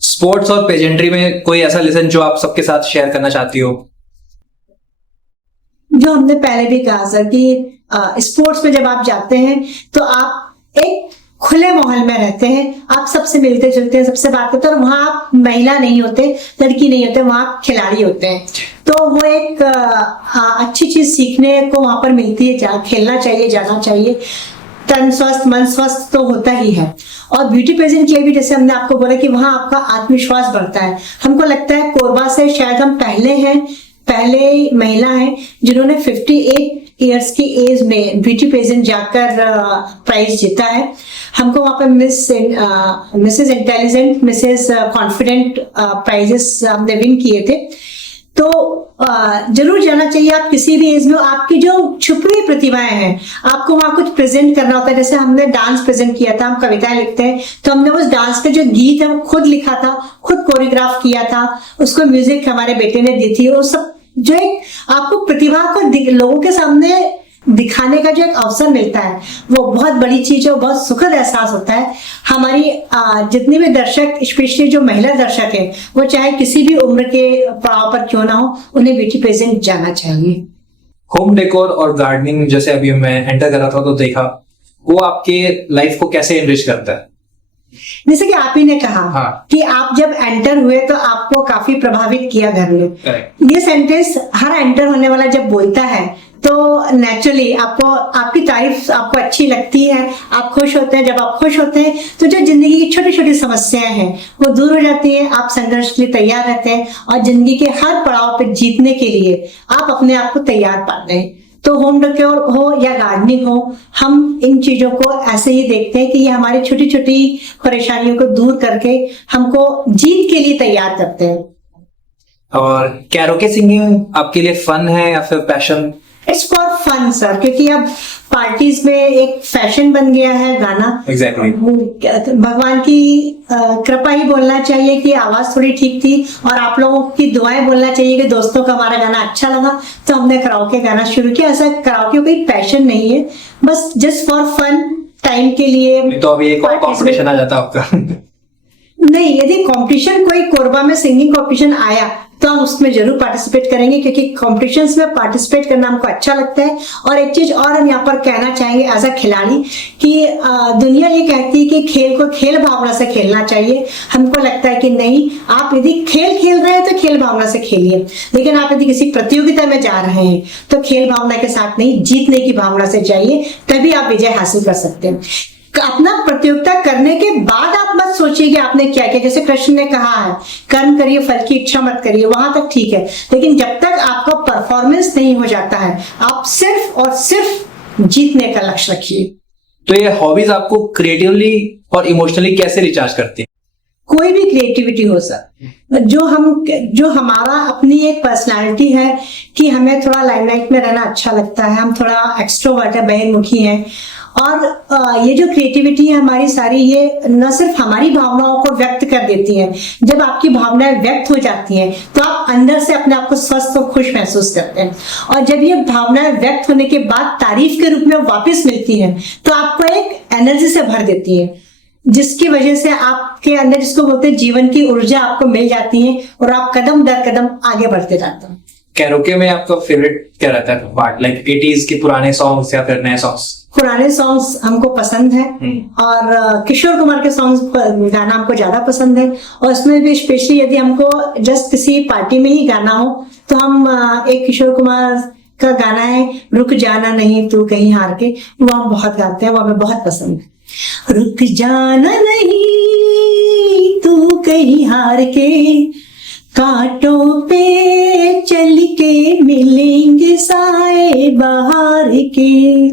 Sports और pageantry में कोई ऐसा लेसन जो आप सबके साथ शेयर करना चाहती हो? जो हमने पहले भी कहा सर कि स्पोर्ट्स में जब आप जाते हैं तो आप एक खुले माहौल में रहते हैं, आप सबसे मिलते जुलते हैं, सबसे बात करते हैं, और वहां आप महिला नहीं होते, लड़की नहीं होते, वहां आप खिलाड़ी होते हैं। तो वो एक अच्छी चीज सीखने को वहां पर मिलती है। खेलना चाहिए, जाना चाहिए, तन स्वस्थ मन स्वस्थ तो होता ही है। और ब्यूटी पेजेंट के लिए भी जैसे हमने आपको बोला कि वहां आपका आत्मविश्वास बढ़ता है। हमको लगता है कोरबा से शायद हम पहले महिला हैं जिन्होंने 58 इयर्स की एज में ब्यूटी पेजेंट जाकर प्राइज जीता है। हमको वहां पर Mrs intelligent, Mrs confident prizes हमने विन किए थे। तो जरूर जाना चाहिए। आप किसी भी एज में, आपकी जो छुपी हुई प्रतिभाएं हैं, आपको वहां कुछ प्रेजेंट करना होता है। जैसे हमने डांस प्रेजेंट किया था, हम कविताएं लिखते हैं, तो हमने उस डांस का जो गीत है वो खुद लिखा था, खुद कोरियोग्राफ किया था, उसको म्यूजिक हमारे बेटे ने दी थी। वो सब जो एक आपको प्रतिभा को लोगों के सामने दिखाने का जो एक अवसर मिलता है, वो बहुत बड़ी चीज है, बहुत सुखद एहसास होता है। हमारी जितने भी दर्शक, स्पेशली जो महिला दर्शक है, वो चाहे किसी भी उम्र के पड़ाव पर क्यों ना हो, उन्हें ब्यूटी पेजेंट जाना चाहिए। होम डेकोर और गार्डनिंग जैसे अभी मैं एंटर कर रहा था तो देखा, वो आपके लाइफ को कैसे एनरिच करता है? जैसे कि आप ही ने कहा हाँ। कि आप जब एंटर हुए तो आपको काफी प्रभावित किया घर ने। ये सेंटेंस हर एंटर होने वाला जब बोलता है तो नेचुरली आपको, आपकी तारीफ आपको अच्छी लगती है, आप खुश होते हैं। जब आप खुश होते हैं तो जो जिंदगी की छोटी छोटी समस्याएं हैं वो दूर हो जाती है, आप संघर्ष के लिए तैयार रहते हैं, और जिंदगी के हर पड़ाव पर जीतने के लिए आप अपने आप को तैयार पाते हैं। तो होम डेकोर हो या गार्डनिंग हो, हम इन चीजों को ऐसे ही देखते हैं कि ये हमारी छोटी छोटी परेशानियों को दूर करके हमको जीत के लिए तैयार करते हैं। और कैरोके सिंगिंग आपके लिए फन है या फिर passion? It's for fun sir, क्योंकि अब पार्टीज में एक फैशन बन गया है गाना। एग्जैक्टली। भगवान की कृपा ही बोलना चाहिए कि आवाज थोड़ी ठीक थी, और आप लोगों की दुआएं बोलना चाहिए कि दोस्तों को हमारा गाना अच्छा लगा, तो हमने कराओके गाना शुरू किया। ऐसा कराओके कोई पैशन नहीं है, बस जस्ट फॉर फन, टाइम के लिए। तो अभी एक और कॉम्पिटिशन आ जाता आपका? नहीं, यदि कंपटीशन कोई कोरबा में सिंगिंग कंपटीशन आया तो हम उसमें जरूर पार्टिसिपेट करेंगे, क्योंकि कॉम्पिटिशन्स में पार्टिसिपेट करना हमको अच्छा लगता है। और एक चीज और हम यहाँ पर कहना चाहेंगे एज अ खिलाड़ी कि दुनिया ये कहती है कि खेल को खेल भावना से खेलना चाहिए। हमको लगता है कि नहीं, आप यदि खेल खेल रहे हैं तो खेल भावना से खेलिए, लेकिन आप यदि किसी प्रतियोगिता में जा रहे हैं तो खेल भावना के साथ नहीं, जीतने की भावना से जाइए, तभी आप विजय हासिल कर सकते हैं। अपना प्रतियोगिता करने के बाद आप मत सोचिए कि आपने क्या किया। जैसे कृष्ण ने कहा है, कर्म करिए फल की इच्छा मत करिए, वहां तक ठीक है, लेकिन जब तक आपका परफॉर्मेंस नहीं हो जाता है, आप सिर्फ और सिर्फ जीतने का लक्ष्य रखिए। तो ये हॉबीज आपको क्रिएटिवली और इमोशनली कैसे रिचार्ज करती है? कोई भी क्रिएटिविटी हो सर, जो हमारा अपनी एक पर्सनालिटी है कि हमें थोड़ा लाइमलाइट में रहना अच्छा लगता है, हम थोड़ा एक्सट्रोवर्ट है, बहिर्मुखी हैं, और ये जो क्रिएटिविटी है हमारी सारी, ये न सिर्फ हमारी भावनाओं को व्यक्त कर देती है। जब आपकी भावनाएं व्यक्त हो जाती हैं तो आप अंदर से अपने आप को स्वस्थ और खुश महसूस करते हैं, और जब ये भावनाएं व्यक्त होने के बाद तारीफ के रूप में वापस मिलती हैं तो आपको एक एनर्जी से भर देती है, जिसकी वजह से आपके अंदर, जिसको बोलते हैं जीवन की ऊर्जा, आपको मिल जाती है और आप कदम दर कदम आगे बढ़ते जाते हैं। कैरोके में आपका फेवरेट क्या रहता है पार्ट? लाइक 80s के पुराने सॉन्ग्स या फिर नए सॉन्ग्स? पुराने सॉन्ग्स हमको पसंद है, और किशोर कुमार के सॉन्ग्स गाना हमको ज्यादा पसंद है। और उसमें भी स्पेशली यदि हमको जस्ट किसी पार्टी में ही गाना हो तो हम एक किशोर कुमार का गाना है, रुक जाना नहीं तू कहीं हार के, वो हम बहुत गाते हैं, वो हमें बहुत पसंद है। रुक जाना नहीं तू कहीं हार के, कांटों पे चल के मिलेंगे साए बहार के।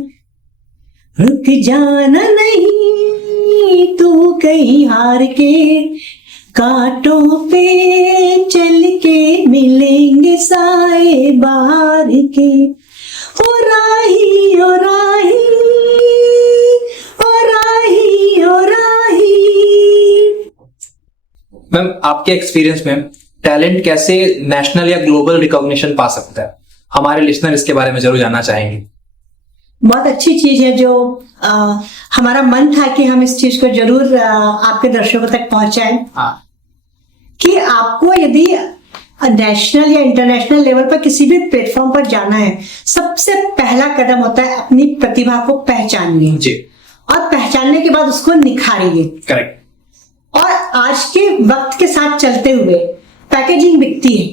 रुक जाना नहीं तू कहीं हार के, कांटों पे चल के मिलेंगे साए बहार के। ओ राही ओ राही ओ राही ओ राही। मैम, आपके एक्सपीरियंस में टैलेंट कैसे नेशनल या ग्लोबल रिकॉग्निशन पा सकता है? हमारे लिसनर इसके बारे में जरूर जानना चाहेंगे। बहुत अच्छी चीज है, जो हमारा मन था कि हम इस चीज को जरूर आपके दर्शकों तक पहुंचाएं। हाँ। कि आपको यदि नेशनल या इंटरनेशनल लेवल पर किसी भी प्लेटफॉर्म पर जाना है, सबसे पहला कदम होता है अपनी प्रतिभा को पहचानिए जी, और पहचानने के बाद उसको निखारिए। करेक्ट। और आज के वक्त के साथ चलते हुए पैकेजिंग बिकती है,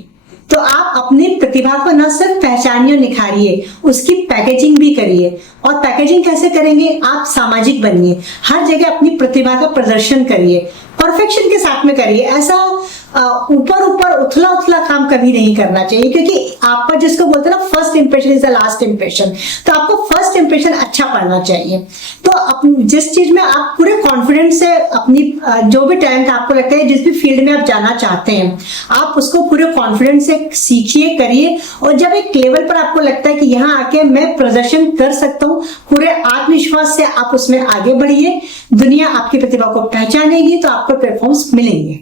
तो आप अपनी प्रतिभा को न सिर्फ पहचानिए और निखारिए, उसकी पैकेजिंग भी करिए। और पैकेजिंग कैसे करेंगे? आप सामाजिक बनिए, हर जगह अपनी प्रतिभा का प्रदर्शन करिए, परफेक्शन के साथ में करिए। ऐसा ऊपर ऊपर उथला उथला काम कभी नहीं करना चाहिए, क्योंकि आपका जिसको बोलते हैं ना, first impression is the last impression. तो आपको फर्स्ट इंप्रेशन अच्छा पड़ना चाहिए। तो जिस चीज में आप पूरे कॉन्फिडेंस से अपनी जो भी टैलेंट आपको लगता है, जिस भी फील्ड में आप जाना चाहते हैं, आप उसको पूरे कॉन्फिडेंस से सीखिए, करिए। और जब एक लेवल पर आपको लगता है कि यहाँ आके मैं प्रदर्शन कर सकता हूँ, पूरे आत्मविश्वास से आप उसमें आगे बढ़िए। दुनिया आपकी प्रतिभा को पहचानेगी, तो आपको प्लेटफॉर्म्स मिलेंगे।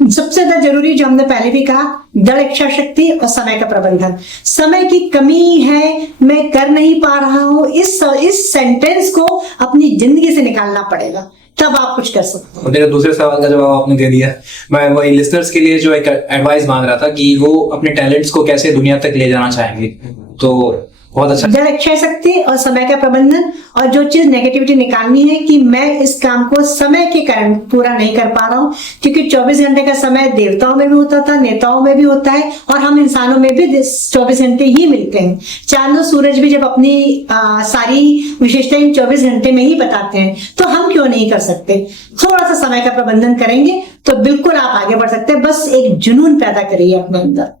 सबसे ज्यादा जरूरी, जो हमने पहले भी कहा, दृढ़ इच्छा शक्ति और समय का प्रबंधन। समय की कमी है, मैं कर नहीं पा रहा हूं, इस सेंटेंस को अपनी जिंदगी से निकालना पड़ेगा, तब आप कुछ कर सकते हो। मेरे दूसरे सवाल का जवाब आपने दे दिया। मैं वही लिसनर्स के लिए जो एक एडवाइस मांग रहा था कि वो अपने टैलेंट्स को कैसे दुनिया तक ले जाना चाहेंगे, तो बहुत अच्छा। दृढ़ इच्छा शक्ति और समय का प्रबंधन, और जो चीज नेगेटिविटी निकालनी है कि मैं इस काम को समय के कारण पूरा नहीं कर पा रहा हूं, क्योंकि 24 घंटे का समय देवताओं में भी होता था, नेताओं में भी होता है, और हम इंसानों में भी 24 घंटे ही मिलते हैं। चांद और सूरज भी जब अपनी सारी विशेषताएं इन 24 घंटे में ही बताते हैं, तो हम क्यों नहीं कर सकते? थोड़ा सा समय का प्रबंधन करेंगे तो बिल्कुल आप आगे बढ़ सकते हैं। बस एक जुनून पैदा करिए अपने अंदर।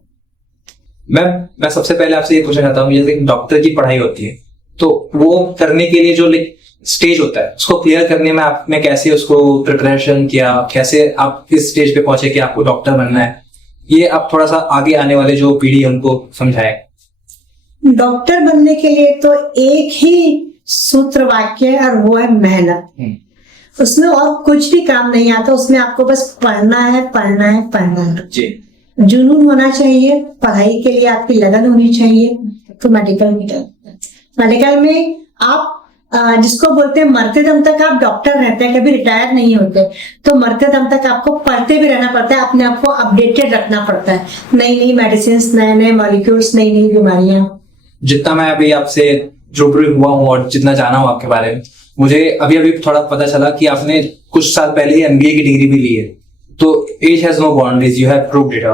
मैं सबसे पहले आपसे ये पूछना चाहता हूँ, जैसे डॉक्टर की पढ़ाई होती है, तो वो करने के लिए जो स्टेज होता है, उसको क्लियर करने में आपने कैसे उसको प्रिपरेशन किया, कैसे आप इस स्टेज पे पहुंचे कि आपको डॉक्टर बनना है, ये आप थोड़ा सा आगे आने वाले जो पीढ़ी है उनको समझाएं। डॉक्टर बनने के लिए तो एक ही सूत्र वाक्य है, और वो है मेहनत। उसमें और कुछ भी काम नहीं आता, उसमें आपको बस पढ़ना है, पढ़ना है, पढ़ना है जी। जुनून होना चाहिए, पढ़ाई के लिए आपकी लगन होनी चाहिए। तो मेडिकल में आप जिसको बोलते हैं मरते दम तक आप डॉक्टर रहते हैं, कभी रिटायर नहीं होते। तो मरते दम तक आपको पढ़ते भी रहना पड़ता है, अपने आप को अपडेटेड रखना पड़ता है, नई नई मेडिसिन, नए नए मॉलिक्यूल्स, नई नई बीमारियां। जितना मैं अभी आपसे रूबरू हुआ हूँ और जितना जाना हूँ आपके बारे में, मुझे अभी अभी थोड़ा पता चला कि आपने कुछ साल पहले ही MBA की डिग्री भी ली है। तो age has no boundaries, you have proved it.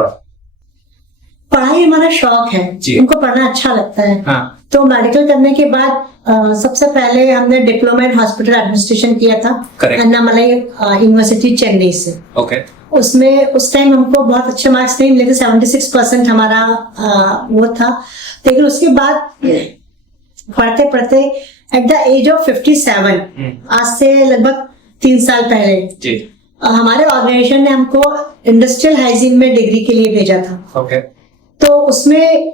पढ़ाई हमारा शौक है, हमको पढ़ना अच्छा लगता है। हाँ। तो मेडिकल करने के बाद सबसे पहले हमने डिप्लोमा इन हॉस्पिटल एडमिनिस्ट्रेशन किया था अन्नामलाई यूनिवर्सिटी चेन्नई से। ओके। उसमें उस टाइम हमको बहुत अच्छे मार्क्स नहीं मिले थे, 76% हमारा वो था। लेकिन उसके बाद पढ़ते पढ़ते एट द एज ऑफ 57, आज से लगभग 3 साल पहले जी, हमारे ऑर्गेनाइजेशन ने हमको इंडस्ट्रियल हाइजीन में डिग्री के लिए भेजा था। ओके। तो उसमें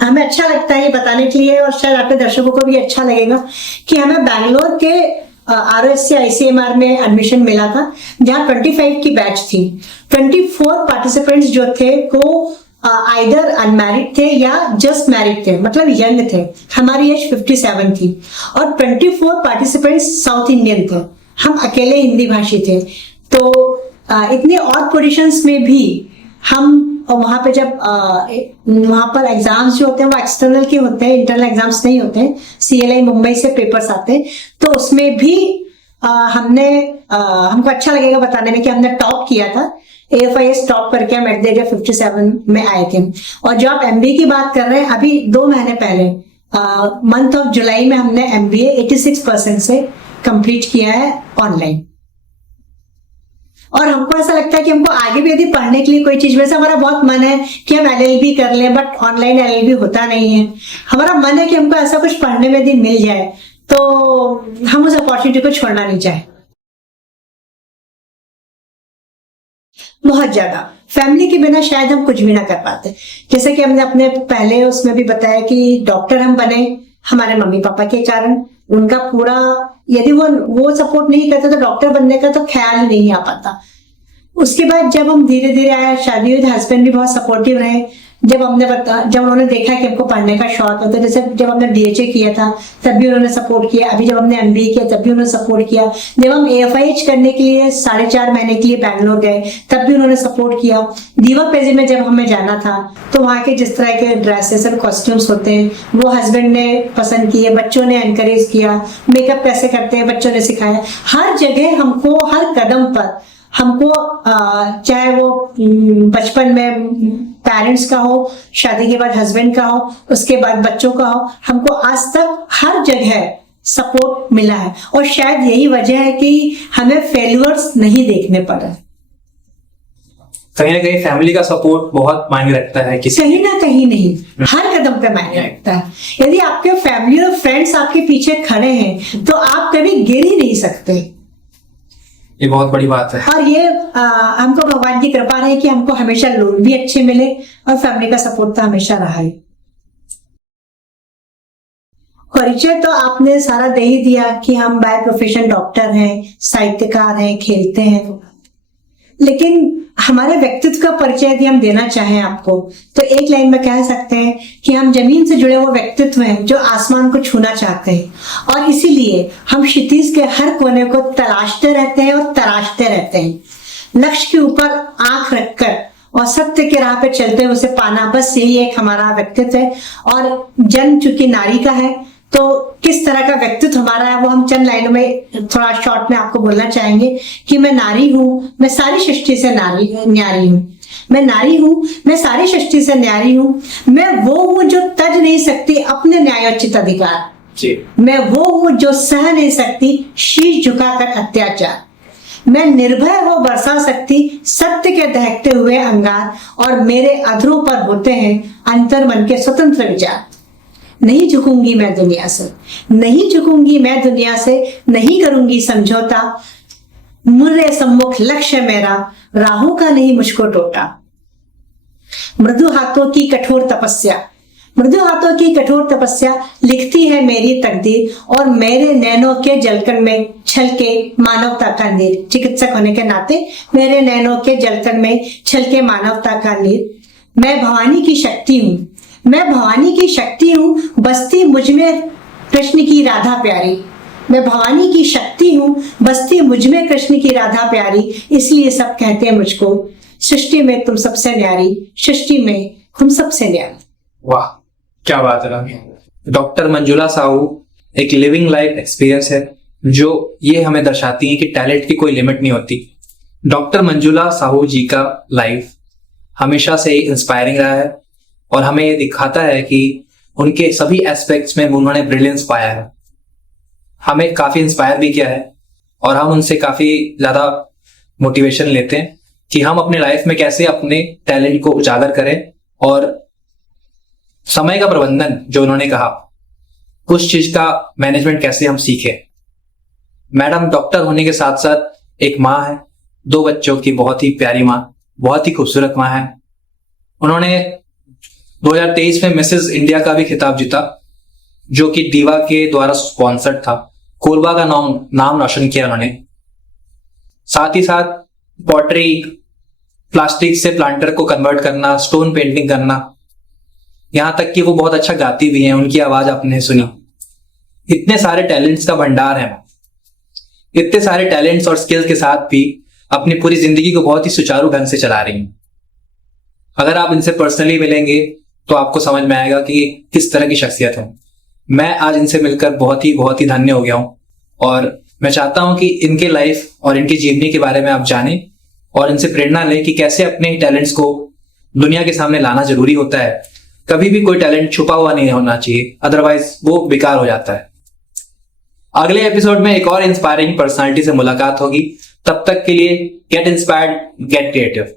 हमें अच्छा लगता है ये बताने के लिए, और शायद आपके दर्शकों को भी अच्छा लगेगा कि हमें बैंगलोर के ROSC ICMR में एडमिशन मिला था, जहाँ 25 की बैच थी। 24 पार्टिसिपेंट्स जो थे वो आइदर अनमैरिड थे या जस्ट मैरिड थे, मतलब यंग थे। हमारी एज 57 थी, और 24 पार्टिसिपेंट्स साउथ इंडियन थे, हम अकेले हिंदी भाषी थे। तो इतने और पोजीशंस में भी हम वहां पे जब वहां पर एग्जाम्स जो होते हैं वो एक्सटर्नल के होते हैं, इंटरनल एग्जाम्स नहीं होते हैं। CLI मुंबई से पेपर्स आते हैं, तो उसमें भी हमको अच्छा लगेगा बताने में कि हमने टॉप किया था। AFIS टॉप करके हम एट द एज ऑफ 57 में आए थे। और जो आप MBA की बात कर रहे हैं, अभी 2 महीने पहले मंथ ऑफ जुलाई में हमने MBA 86% से कंप्लीट किया है ऑनलाइन। और हमको ऐसा लगता है कि हमको आगे भी यदि पढ़ने के लिए कोई चीज, वैसे हमारा बहुत मन है कि हम LLB कर लें, बट ऑनलाइन LLB होता नहीं है। हमारा मन है कि हमको ऐसा कुछ पढ़ने में यदि मिल जाए तो हम उस अपॉर्चुनिटी को छोड़ना नहीं चाहे। बहुत ज्यादा फैमिली के बिना शायद हम कुछ भी ना कर पाते। जैसे कि हमने अपने पहले उसमें भी बताया कि डॉक्टर हम बने हमारे मम्मी पापा के कारण। उनका पूरा, यदि वो सपोर्ट नहीं करते तो डॉक्टर बनने का तो ख्याल ही नहीं आ पाता। उसके बाद जब हम धीरे धीरे आए, शादी हुई, हस्बैंड भी बहुत सपोर्टिव रहे, जब उन्होंने देखा कि हमको पढ़ने का शौक होता है, जैसे जब हमने DHA किया था तब भी उन्होंने सपोर्ट किया, अभी जब हमने MBA किया तब भी उन्होंने सपोर्ट किया, जब हम AFIH करने के लिए 4.5 महीने के लिए बैंगलोर गए तब भी उन्होंने सपोर्ट किया। दीवा पेजी में जब हमें जाना था तो वहाँ के जिस तरह के ड्रेसेस और कॉस्ट्यूम्स होते हैं वो हस्बैंड ने पसंद किए, बच्चों ने एनकरेज किया, मेकअप कैसे करते हैं बच्चों ने सिखाया। हर जगह हमको, हर कदम पर हमको, चाहे वो बचपन में पेरेंट्स का हो, शादी के बाद हस्बैंड का हो, उसके बाद बच्चों का हो, हमको आज तक हर जगह सपोर्ट मिला है। और शायद यही वजह है कि हमें फेल्यूर्स नहीं देखने पड़े। कहीं ना कहीं फैमिली का सपोर्ट बहुत मायने रखता है, कहीं ना कहीं नहीं, हर कदम पे मायने रखता है। यदि आपके फैमिली और फ्रेंड्स आपके पीछे खड़े हैं तो आप कभी गिर ही नहीं सकते। ये बहुत बड़ी बात है। और ये हमको भगवान की कृपा रही कि हमको हमेशा लोन भी अच्छे मिले और फैमिली का सपोर्ट तो हमेशा रहा है। परिचय तो आपने सारा दे ही दिया कि हम बाय प्रोफेशन डॉक्टर हैं, साहित्यकार हैं, खेलते हैं, लेकिन हमारे व्यक्तित्व का परिचय यदि हम देना चाहें आपको तो एक लाइन में कह सकते हैं कि हम जमीन से जुड़े वो व्यक्तित्व हैं जो आसमान को छूना चाहते हैं और इसीलिए हम क्षितिज के हर कोने को तलाशते रहते हैं और तराशते रहते हैं। लक्ष्य के ऊपर आंख रखकर और सत्य के राह पे चलते हुए उसे पाना, बस यही एक हमारा व्यक्तित्व है। और जन्म चूंकि नारी का है तो किस तरह का व्यक्तित्व हमारा है वो हम चंद लाइनों में थोड़ा शॉर्ट में आपको बोलना चाहेंगे कि मैं नारी हूँ, मैं सारी सृष्टि से न्यारी हूँ। मैं नारी हूँ, मैं सारी सृष्टि से न्यारी हूँ। मैं वो हूँ जो तज नहीं सकती अपने न्यायोचित अधिकार जी। मैं वो हूँ जो सह नहीं सकती शीश झुकाकर अत्याचार। मैं निर्भय हो बरसा सकती सत्य के दहकते हुए अंगार और मेरे अधरों पर होते हैं अंतर मन के स्वतंत्र विचार। नहीं झुकूंगी मैं दुनिया से, नहीं झुकूंगी मैं दुनिया से, नहीं करूंगी समझौता। मुर्रे सम्मुख लक्ष्य मेरा, राहों का नहीं मुझको टोटा। मृदु हाथों की कठोर तपस्या, मृदु हाथों की कठोर तपस्या लिखती है मेरी तकदीर और मेरे नैनों के जलकण में छलके मानवता का नीर। चिकित्सक होने के नाते मेरे नैनों के जलकण में छलके मानवता का नीर। मैं भवानी की शक्ति हूँ, मैं भवानी की शक्ति हूँ, बसती मुझ में कृष्ण की राधा प्यारी। मैं भवानी की शक्ति हूँ, बसती मुझ में कृष्ण की राधा प्यारी। इसलिए सब कहते हैं मुझको सृष्टि में तुम सबसे न्यारी, सृष्टि में तुम सबसे न्यारी। वाह, क्या बात है। डॉक्टर मंजुला साहू एक लिविंग लाइफ एक्सपीरियंस है जो ये हमें दर्शाती है कि टैलेंट की कोई लिमिट नहीं होती। डॉक्टर मंजुला साहू जी का लाइफ हमेशा से इंस्पायरिंग रहा है और हमें ये दिखाता है कि उनके सभी एस्पेक्ट्स में उन्होंने ब्रिलियंस पाया है। हमें काफी इंस्पायर भी किया है और हम उनसे काफी ज्यादा मोटिवेशन लेते हैं कि हम अपने लाइफ में कैसे अपने टैलेंट को उजागर करें और समय का प्रबंधन जो उन्होंने कहा उस चीज का मैनेजमेंट कैसे हम सीखें। मैडम डॉक्टर होने के साथ साथ एक माँ है, 2 बच्चों की बहुत ही प्यारी माँ, बहुत ही खूबसूरत माँ है। उन्होंने 2023 में मिसेस इंडिया का भी खिताब जीता जो कि दीवा के द्वारा स्पॉन्सर्ड था। कोरबा का नाम रोशन किया उन्होंने। साथ ही साथ पॉटरी, प्लास्टिक से प्लांटर को कन्वर्ट करना, स्टोन पेंटिंग करना, यहां तक कि वो बहुत अच्छा गाती भी हैं, उनकी आवाज आपने सुनी। इतने सारे टैलेंट्स का भंडार है। इतने सारे टैलेंट्स और स्किल्स के साथ भी अपनी पूरी जिंदगी को बहुत ही सुचारू ढंग से चला रही हैं। अगर आप इनसे पर्सनली मिलेंगे तो आपको समझ में आएगा कि किस तरह की शख्सियत है। मैं आज इनसे मिलकर बहुत ही धन्य हो गया हूं और मैं चाहता हूं कि इनके लाइफ और इनकी जीवनी के बारे में आप जानें और इनसे प्रेरणा लें कि कैसे अपने टैलेंट्स को दुनिया के सामने लाना जरूरी होता है। कभी भी कोई टैलेंट छुपा हुआ नहीं होना चाहिए, अदरवाइज वो बेकार हो जाता है। अगले एपिसोड में एक और इंस्पायरिंग पर्सनालिटी से मुलाकात होगी। तब तक के लिए गेट इंस्पायर्ड, गेट क्रिएटिव।